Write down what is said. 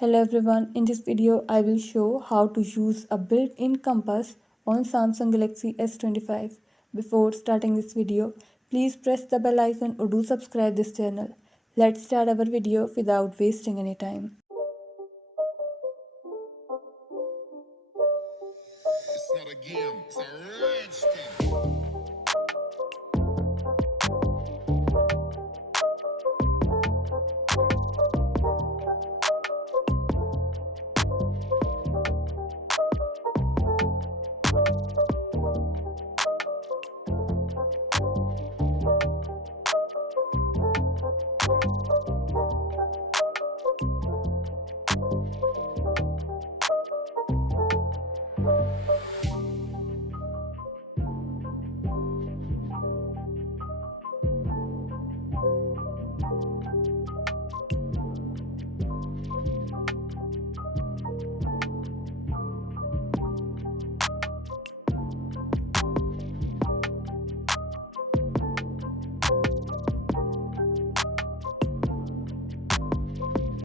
Hello everyone, in this video I will show how to use a built-in compass on Samsung Galaxy S25. Before starting this video, please press the bell icon or do subscribe this channel. Let's start our video without wasting any time.